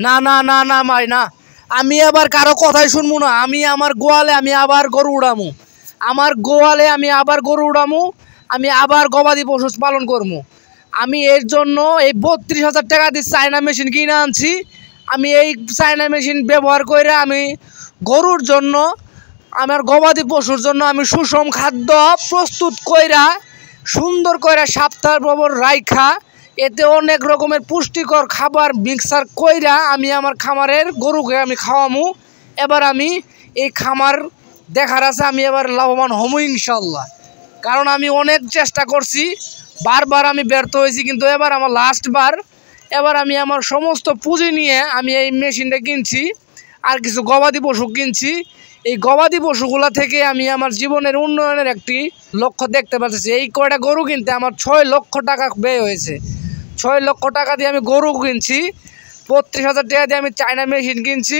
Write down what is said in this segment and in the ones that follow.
না না না না ভাই না, আমি আবার কারো কথাই শুনবো না। আমি আমার গোয়ালে আমি আবার গরু উড়ামু, আমার গোয়ালে আমি আবার গরু উড়ামু, আমি আবার গবাদি পশু পালন করবো। আমি এর জন্য এই 32,000 টাকা দিয়ে চায়না মেশিন কিনে আনছি। আমি এই চায়না মেশিন ব্যবহার করে আমি গরুর জন্য, আমার গবাদি পশুর জন্য আমি সুষম খাদ্য প্রস্তুত কইরা সুন্দর করে সপ্তাহ বরাবর রাইখা এতে অনেক রকমের পুষ্টিকর খাবার মিক্সার কইরা আমি আমার খামারের গরুকে আমি খাওয়ামু। এবার আমি এই খামার দেখার আছে, আমি এবার লাভবান হমু ইনশাল্লাহ। কারণ আমি অনেক চেষ্টা করছি, বারবার আমি ব্যর্থ হয়েছি, কিন্তু এবার আমার লাস্ট বার। এবার আমি আমার সমস্ত পুঁজি নিয়ে আমি এই মেশিনটা কিনছি, আর কিছু গবাদি পশু কিনছি। এই গবাদি পশুগুলা থেকে আমি আমার জীবনের উন্নয়নের একটি লক্ষ্য দেখতে পাচ্ছি। এই কয়টা গরু কিনতে আমার 6 লক্ষ টাকা ব্যয় হয়েছে। 6 লক্ষ টাকা দিয়ে আমি গরু কিনছি, 32,000 টাকা দিয়ে আমি চায়না মেশিন কিনছি,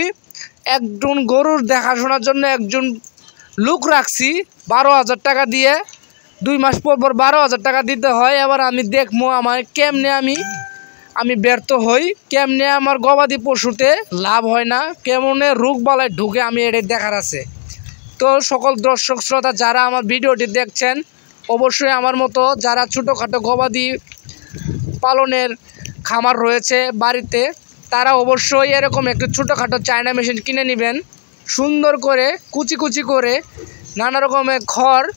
একজন গরুর দেখাশোনার জন্য একজন লোক রাখছি 12,000 টাকা দিয়ে। 2 মাস পর পর 12,000 টাকা দিতে হয়। এবার আমি দেখবো আমার কেমনে আমি ব্যর্থ হই, কেমনে আমার গবাদি পশুতে লাভ হয় না, কেমনে রোগ বালাই ঢুকে, আমি এটা দেখার আছে। তো সকল দর্শক শ্রোতা যারা আমার ভিডিওটি দেখছেন, অবশ্যই আমার মতো যারা ছোটোখাটো গবাদি পালনের খামার রয়েছে বাড়িতে, তারা অবশ্যই এরকম একটু ছোটোখাটো চায়না মেশিন কিনে নেবেন। সুন্দর করে কুচি কুচি করে নানা রকমের খড়,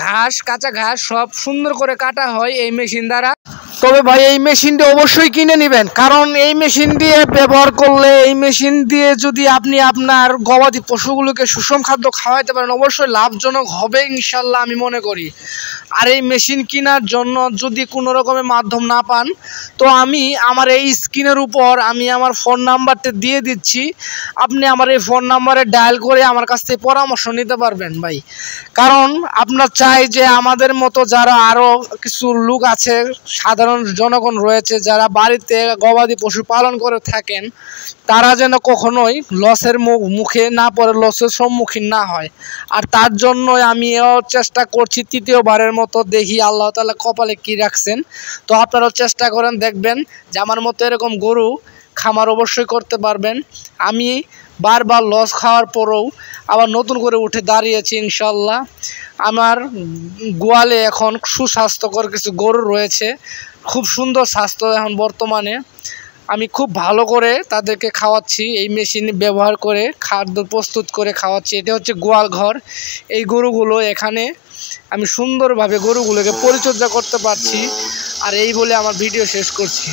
ঘাস, কাঁচা ঘাস সব সুন্দর করে কাটা হয় এই মেশিন দ্বারা। তবে ভাই এই মেশিনটি অবশ্যই কিনে নেবেন, কারণ এই মেশিন দিয়ে ব্যবহার করলে, এই মেশিন দিয়ে যদি আপনি আপনার গবাদি পশুগুলোকে সুষম খাদ্য খাওয়াইতে পারেন, অবশ্যই লাভজনক হবে ইনশাল্লাহ আমি মনে করি। আর এই মেশিন কেনার জন্য যদি কোনো রকমের মাধ্যম না পান, তো আমি আমার এই স্ক্রিনের উপর আমি আমার ফোন নাম্বারটা দিয়ে দিচ্ছি, আপনি আমার এই ফোন নাম্বারে ডায়াল করে আমার কাছ থেকে পরামর্শ নিতে পারবেন ভাই। কারণ আপনার চাই যে আমাদের মতো যারা আরও কিছু লোক আছে, সাধারণ জনগণ রয়েছে যারা বাড়িতে গবাদি পশু পালন করে থাকেন, তারা যেন কখনোই লসের মুখে না পড়ে, লসের সম্মুখীন না হয়। আর তার জন্যই আমিও চেষ্টা করছি তৃতীয়বারের মতো, দেখি আল্লাহ তাআলা কপালে কি রাখছেন। তো আপনারাও চেষ্টা করেন, দেখবেন যে আমার মতো এরকম গরু খামার অবশ্যই করতে পারবেন। আমি বারবার লস খাওয়ার পরেও আবার নতুন করে উঠে দাঁড়িয়েছি ইনশাল্লাহ। আমার গোয়ালে এখন সুস্বাস্থ্যকর কিছু গরু রয়েছে, খুব সুন্দর স্বাস্থ্য এখন বর্তমানে। আমি খুব ভালো করে তাদেরকে খাওয়াচ্ছি, এই মেশিন ব্যবহার করে খাদ্য প্রস্তুত করে খাওয়াচ্ছি। এটা হচ্ছে গোয়াল ঘর। এই গরুগুলো এখানে আমি সুন্দরভাবে গরুগুলোকে পরিচর্যা করতে পারছি। আর এই বলে আমার ভিডিও শেষ করছি।